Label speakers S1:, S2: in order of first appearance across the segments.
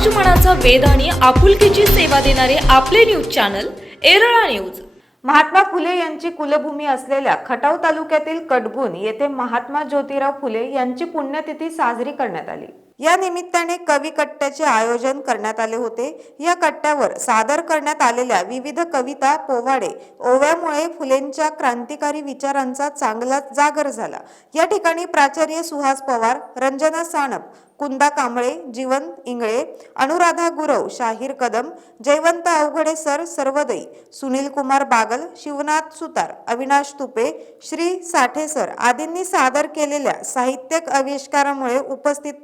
S1: समाजमनाचा वेद आणि आपुलकीची सेवा देणारे आपले news channel Erala news.
S2: Mahatma Phule यांची कुलभूमी असलेल्या खटाव तालुक्यातील कटगुण येथे महात्मा ज्योतिराव फुले यांची पुण्यतिथी साजरी करण्यात आली. या निमित्ताने कवी कट्ट्याचे आयोजन करण्यात आले होते. या कट्ट्यावर सादर करण्यात आलेल्या विविध कविता पोवाडे ओव्यामुळे फुलेंच्या क्रांतिकारी विचारांचा चांगला जागर झाला. या ठिकाणी प्राचार्य सुहास पवार रंजना साणप कुंदा कांबळे जीवन इंगळे अनुराधा गुरव शाहीर कदम जयवंत अवघडे सर सर्वदई सुनील कुमार बागल शिवनाथ सुतार अविनाश तुपे श्री साठे सर आदींनी सादर केलेल्या साहित्यक आविष्कारामुळे उपस्थित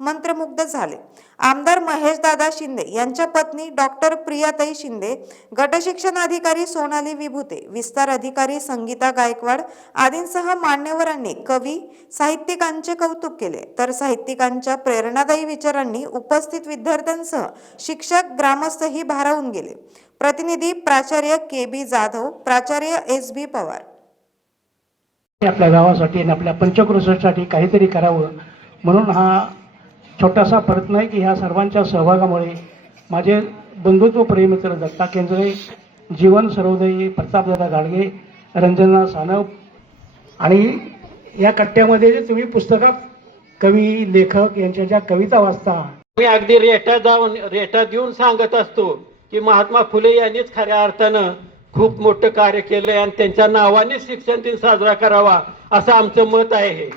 S2: मंत्रमुग्ध झाले. आमदार महेशदादा शिंदे यांच्या पत्नी डॉक्टर प्रियाताई शिंदे गटशिक्षण अधिकारी सोनाली विभूते विस्तार अधिकारी संगीता गायकवाड आदींसह मान्यवरांनी कवी साहित्यिकांचे कौतुक केले. तर साहित्यिकांच्या प्रेरणादायी विचारांनी उपस्थित विद्यार्थ्यांसह शिक्षक ग्रामस्थही भारावून गेले. प्रतिनिधी प्राचार्य के बी जाधव प्राचार्य एस बी पवार.
S3: आपल्या गावासाठी आणि आपल्या पंचक्रोशीसाठी काहीतरी करावं म्हणून हा छोटासा प्रयत्न आहे की ह्या सर्वांच्या सहभागामुळे माझे बंधुत्व प्रेमित्र दत्ता केंद्रे जीवन सर्वोदयी प्रतापदादा गाडगे रंजना सानव आणि या कट्ट्यामध्ये जे तुम्ही पुस्तकात कवी लेखक यांच्या ज्या कविता वाचता.
S4: मी अगदी रेटा जाऊन रेटा देऊन सांगत असतो की महात्मा फुले यांनीच खऱ्या अर्थानं खूप मोठं कार्य केलंय आणि त्यांच्या नावाने शिक्षण दिन साजरा करावा असं आमचं मत आहे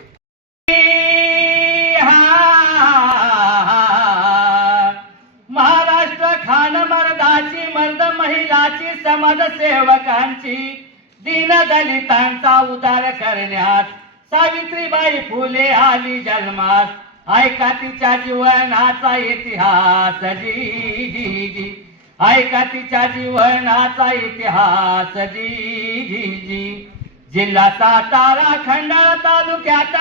S5: सेवकांची समाजसेवकांची दीनदलितांचा उदार करण्यास सावित्रीबाई फुले आली जन्मास. ऐका तिच्या जीवनाचा इतिहास जी जी जी. ऐका तिच्या जीवनाचा इतिहास जी जी जी. जिल्हा सातारा खंडाळा तालुक्यात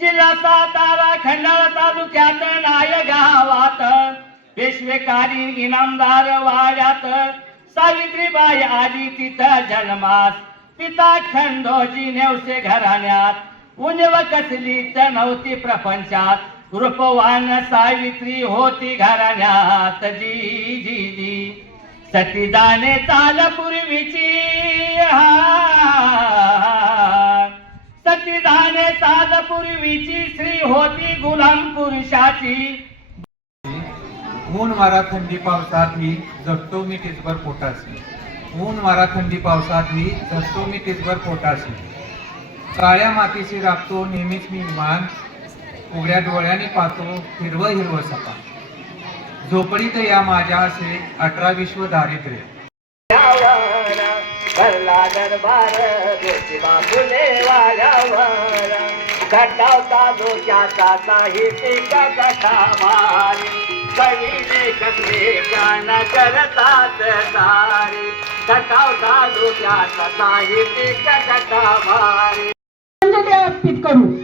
S5: जिल्हा सातारा खंडाळा तालुक्यात ना पेशवेकारी इनामदार वाड्यात सावित्रीबाई आली तिथं जन्मास. पिता खंडोजी नेवसे घराण्यात. उणव कसलीच नव्हती प्रपंचात. रूपवान सावित्री होती घराण्यात. जी जी जी. सतीदाने चाल पूर्वीची हा सतीदाने चाल पूर्वीची स्त्री होती गुलाम पुरुषाची.
S6: ऊन वारा थंडी पावसात मी जगतो मी टिचभर पोटाशी. ऊन वारा थंडी पावसात मी जगतो मी टिचभर पोटाशी. काळ्या मातीशी राखतो नेहमीच मी मान उघड्या डोळ्याने पाहतो हिरवं हिरवं सपा. झोपडीत या माझ्या असे अठरा विश्व दारिद्र्य.
S5: भरला दरबार घटावता धोक्याचा वाड्यावर खटाव तालुक्याचा साहित्यिक कथावारी कवी करतात सारे. खटाव तालुक्याचा साहित्यिक कथावारी.
S7: व्यवस्थित करू.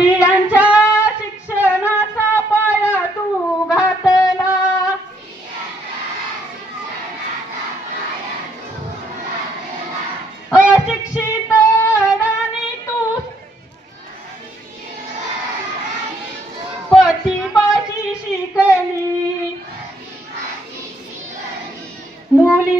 S7: स्त्रियांच्या शिक्षणाचा पाया तू घातला. अशिक्षित अडाणी तू. पतीपाशी शिकली. मुली